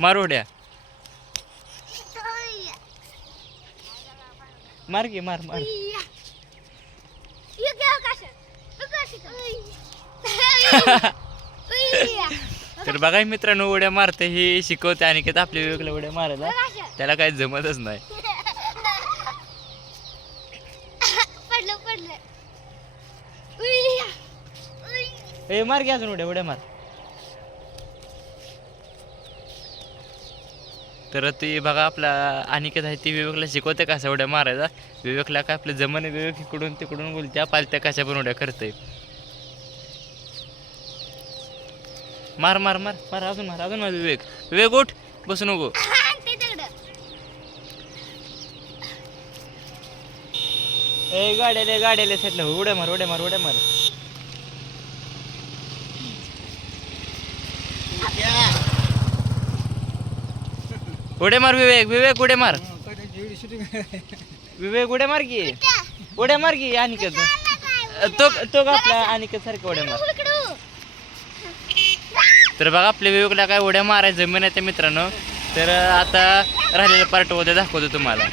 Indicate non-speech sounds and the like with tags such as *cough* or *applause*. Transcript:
मार उड्या मार की मार मार. *laughs* तर बघा मित्रांनो उड्या मारते हे शिकवते आणि की आपल्या विवेकला उड्या मारायला. त्याला काही जमतच नाही. पडलं पडलं ए मार की अजून उड्या उड्या मार. तर ती बघा आपला अनिकेत आहे ती विवेकला शिकवते कसा उड्या मारायचा? विवेकला काय आपलं जमन विवेक इकडून तिकडून बोलत्या पालत्या कशा पण उड्या करते मार मार मार मार अजून मार अजून मार विवेक. विवेक उठ बसू नको. ए गाड्याले गाड्याला सेटला उड्या मार उड्या मार उड्या मार. उड्या मार विवेक विवेक उड्या मार. विवेक उड्या मार की. उड्या मार की अनिकेत. तो तो का आपला अनिकेत सारखं उड्या मार. तर बघा आपल्या विवेकला काय उड्या मारायचं जमीन आहे त्या मित्रांनो. तर आता राहिलेलं पार्ट उद्या दाखवतो तुम्हाला.